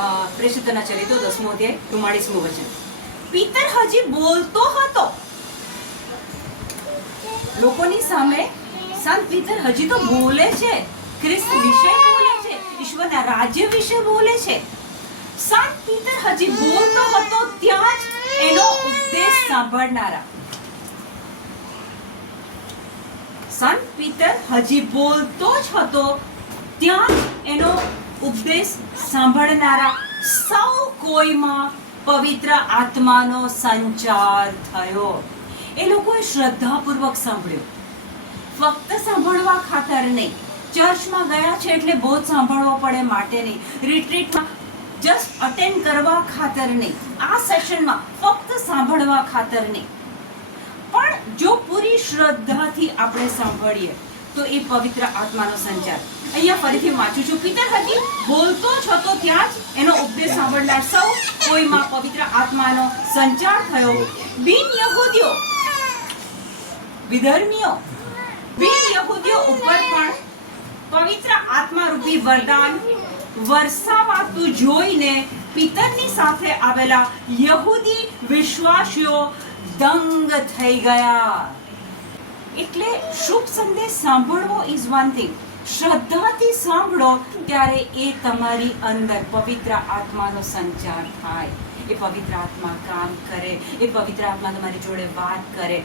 અ, પ્રેષિતોના ચરિત્રો દસમો અધ્યાય ચુમ્માળીસમું વચન. પિતર હજી બોલતો હતો. લોકોની સામે સંત પિતર હજી તો બોલે છે. ખ્રિસ્ત વિશે બોલે છે. ઈશ્વરના રાજ્ય વિશે બોલે છે. સંત પિતર હજી બોલતો હતો ત્યાં જ એનો ઉપદેશ સાંભળનારા. સંત પિતર હજી બોલતો જ હતો ત્યાં જ એનો ઉપદેશ સાંભળનારા સૌ કોઈમાં પવિત્ર આત્માનો સંચાર થયો. એ લોકોએ શ્રદ્ધાપૂર્વક સાંભળ્યો. ફક્ત સાંભળવા ખાતર નહીં, ચર્ચમાં ગયા છે એટલે જ સાંભળવો પડે માટે નહીં. રિટ્રીટમાં જસ્ટ અટેન્ડ કરવા ખાતર નહીં. આ સેશનમાં ફક્ત સાંભળવા ખાતર નહીં. પણ જો પૂરી શ્રદ્ધાથી આપણે સાંભળીએ તો એ પવિત્ર આત્માનો સંચાર. અહીંયા ફરીથી વાંચું છું. પિતર હજી બોલતો હતો ત્યાં જ. એનો ઉપદેશ સાંભળનાર સૌ કોઈમાં પવિત્ર આત્માનો સંચાર થયો. બિન યહૂદીઓ, વિધર્મીઓ, બિન યહૂદીઓ ઉપર પણ પવિત્ર આત્મારૂપી વરદાન વરસાવાતું જોઈને પિતરની સાથે આવેલા યહૂદી વિશ્વાસીઓ દંગ થઈ ગયા. એટલે શુભ સંદેશ સાંભળવો ઇઝ વન થિંગ શ્રદ્ધાથી સાંભળો ત્યારે એ તમારી અંદર પવિત્ર આત્માનો સંચાર થાય. એ પવિત્ર આત્મા કામ કરે. એ પવિત્ર આત્મા તમારી જોડે વાત કરે.